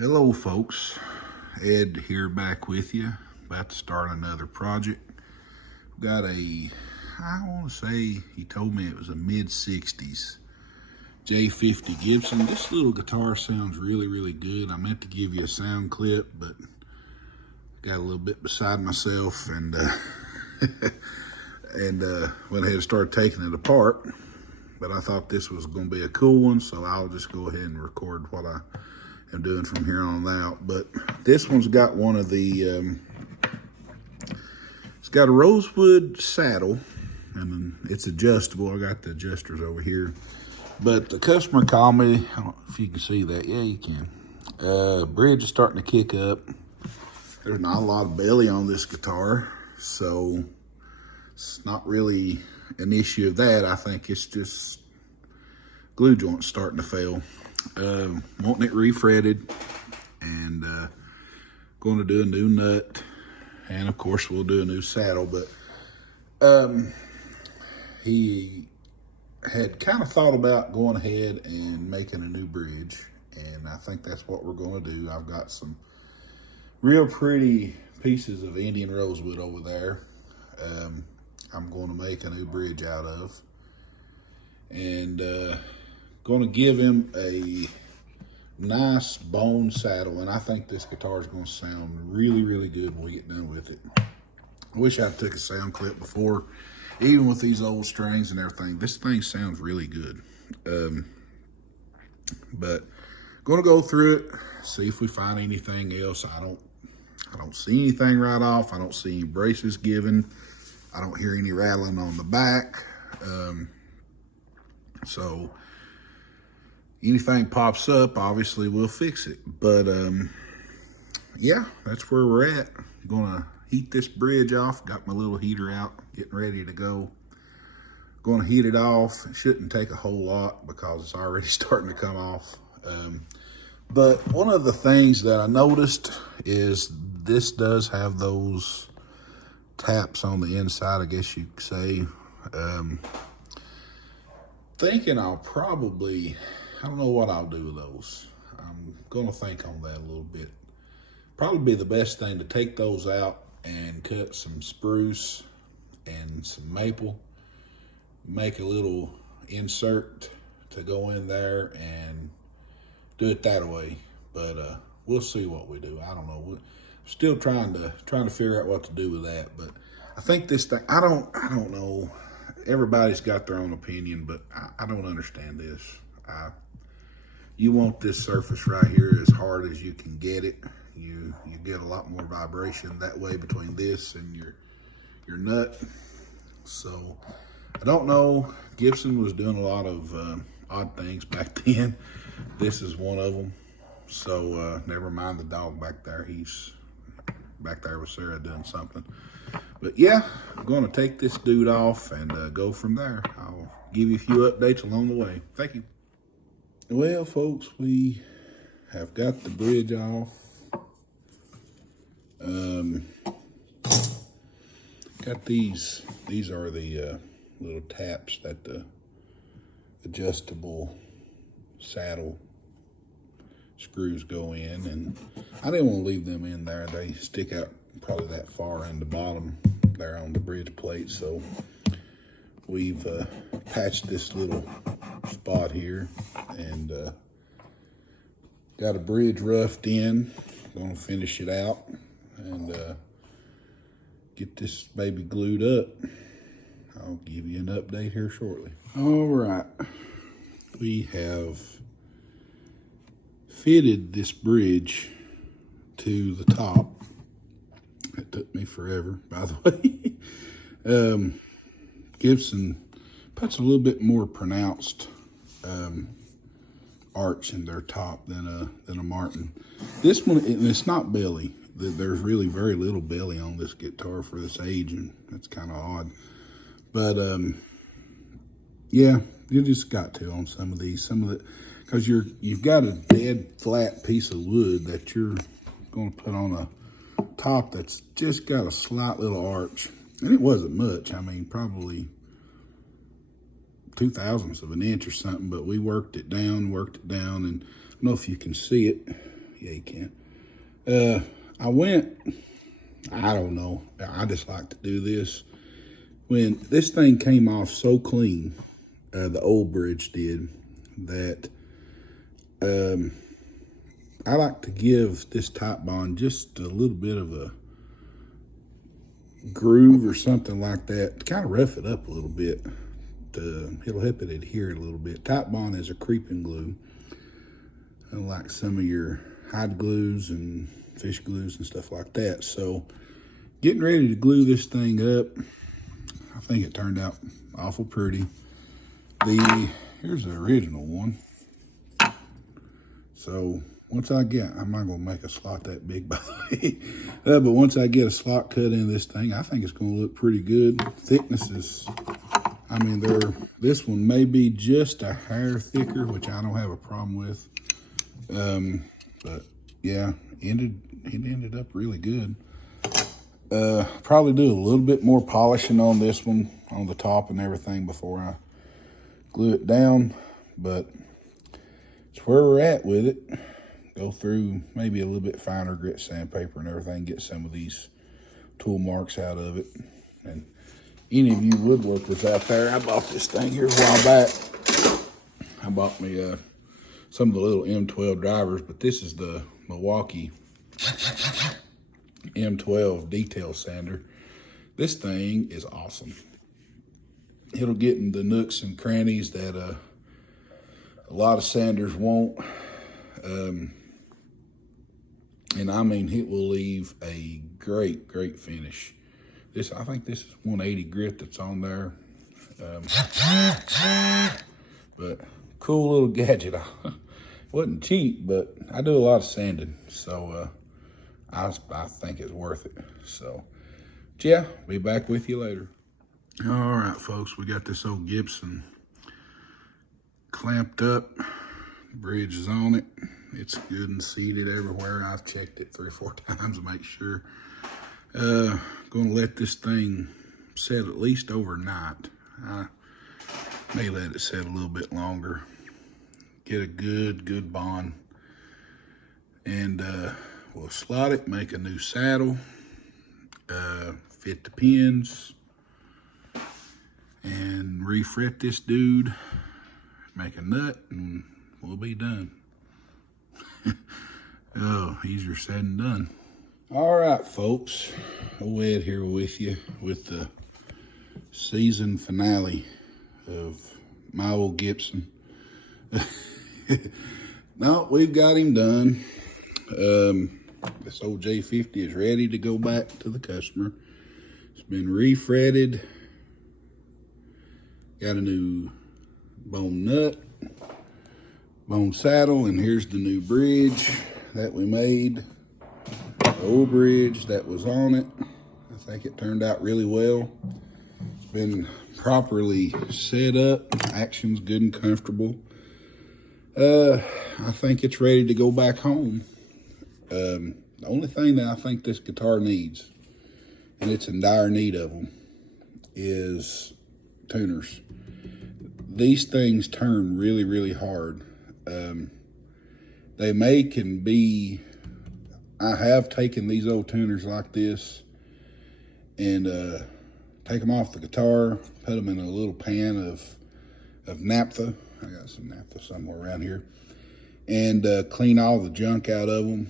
Hello folks, Ed here back with you, about to start another project. Got a, I want to say, he told me it was a mid-60s J50 Gibson. This little guitar sounds really good. I meant to give you a sound clip, but got a little bit beside myself and went ahead and started taking it apart. But I thought this was going to be a cool one, so I'll just go ahead and record what I am doing from here on out. But this one's got one of the, it's got a rosewood saddle, and it's adjustable. I got the adjusters over here. But the customer called me, I don't know if you can see that. Yeah, you can. Bridge is starting to kick up. There's not a lot of belly on this guitar, so it's not really an issue of that. I think it's just glue joints starting to fail. Wanting it refretted, and going to do a new nut, and of course we'll do a new saddle. But he had kind of thought about going ahead and making a new bridge, and I think that's what we're going to do. I've got some real pretty pieces of Indian rosewood over there. I'm going to make a new bridge out of, and going to give him a nice bone saddle, and I think this guitar is going to sound really good when we get done with it. I wish I took a sound clip before. Even with these old strings and everything, this thing sounds really good. But going to go through it, see if we find anything else. I don't see anything right off. I don't see any braces given. I don't hear any rattling on the back. So anything pops up, obviously we'll fix it. But yeah, that's where we're at. I'm gonna heat this bridge off. Got my little heater out, getting ready to go. Gonna heat it off. It shouldn't take a whole lot because it's already starting to come off. But one of the things that I noticed is this does have those taps on the inside, I guess you could say. Thinking I'll probably, I don't know what I'll do with those. I'm gonna think on that a little bit. Probably be the best thing to take those out and cut some spruce and some maple, make a little insert to go in there and do it that way. But we'll see what we do. I don't know. We're still trying to figure out what to do with that. But I think this thing, I don't know. Everybody's got their own opinion, but I don't understand this. You want this surface right here as hard as you can get it. You get a lot more vibration that way between this and your nut. So I don't know. Gibson was doing a lot of odd things back then. This is one of them. So never mind the dog back there. He's back there with Sarah doing something. But yeah, I'm going to take this dude off and go from there. I'll give you a few updates along the way. Thank you. Well, folks, we have got the bridge off. Got these. These are the little taps that the adjustable saddle screws go in, and I didn't want to leave them in there. They stick out probably that far in the bottom there on the bridge plate, so we've patched this little spot here and got a bridge roughed in. Gonna finish it out and get this baby glued up. I'll give you an update here shortly. All right, we have fitted this bridge to the top. It took me forever, by the way. Gibson puts a little bit more pronounced arch in their top than a Martin. This one, and it's not belly. There's really very little belly on this guitar for this age, and that's kind of odd. But yeah, you just got to on some of these, because you've got a dead flat piece of wood that you're going to put on a top that's just got a slight little arch, and it wasn't much. I mean, probably 2/1000ths of an inch or something, but we worked it down, and I don't know if you can see it. Yeah, you can. I don't know. I just like to do this. When this thing came off so clean, the old bridge did, that I like to give this top bond just a little bit of a groove or something like that to kind of rough it up a little bit. It'll help it adhere a little bit. Top bond is a creeping glue, unlike some of your hide glues and fish glues and stuff like that. So getting ready to glue this thing up, I think it turned out awful pretty. Here's the original one. So once I'm not gonna make a slot that big, by the way, but once I get a slot cut in this thing, I think it's gonna look pretty good. Thicknesses, I mean, this one may be just a hair thicker, which I don't have a problem with. But yeah, it ended up really good. Probably do a little bit more polishing on this one, on the top and everything, before I glue it down, but it's where we're at with it. Go through maybe a little bit finer grit sandpaper and everything, get some of these tool marks out of it. And any of you woodworkers out there, I bought this thing here a while back. I bought me some of the little M12 drivers, but this is the Milwaukee M12 detail sander. This thing is awesome. It'll get in the nooks and crannies that a lot of sanders won't. And I mean, it will leave a great, great finish. I think this is 180 grit that's on there. But cool little gadget. Wasn't cheap, but I do a lot of sanding, so I think it's worth it. So, yeah, be back with you later. All right, folks, we got this old Gibson clamped up. Bridge is on it. It's good and seated everywhere. I've checked it 3 or 4 times to make sure. Gonna let this thing set at least overnight. I may let it set a little bit longer. Get a good bond. And we'll slot it, make a new saddle, fit the pins, and refret this dude, make a nut, and we'll be done. Oh, easier said than done. All right, folks, old Ed here with you with the season finale of my old Gibson. No, we've got him done. This old J50 is ready to go back to the customer. It's been refretted. Got a new bone nut, bone saddle, and here's the new bridge that we made. The old bridge that was on it. I think it turned out really well. It's been properly set up. Action's good and comfortable. I think it's ready to go back home. The only thing that I think this guitar needs, and it's in dire need of them, is tuners. These things turn really, really hard. They can be, I have taken these old tuners like this and take them off the guitar, put them in a little pan of naphtha. I got some naphtha somewhere around here. And clean all the junk out of them,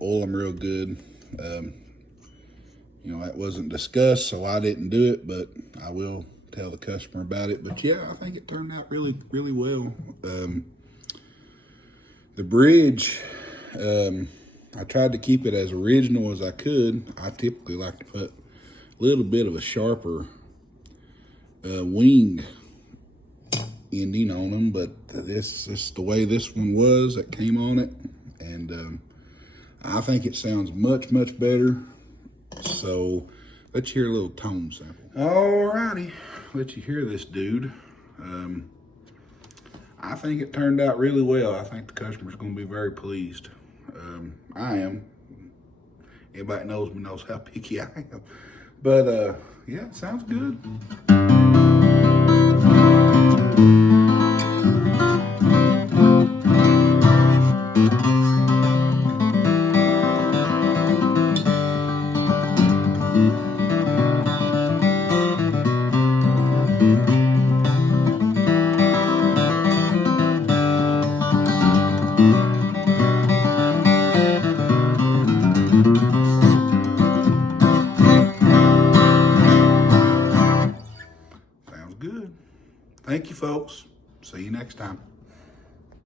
oil them real good. You know, that wasn't discussed, so I didn't do it, but I will tell the customer about it. But yeah, I think it turned out really, really well. The bridge, I tried to keep it as original as I could. I typically like to put a little bit of a sharper wing ending on them, but this is the way this one was that came on it, and I think it sounds much, much better. So let's hear a little tone sample. Alrighty, let you hear this dude. I think it turned out really well. I think the customer's going to be very pleased. I am. Anybody knows me knows how picky I am. But yeah, it sounds good. Thank you, folks. See you next time.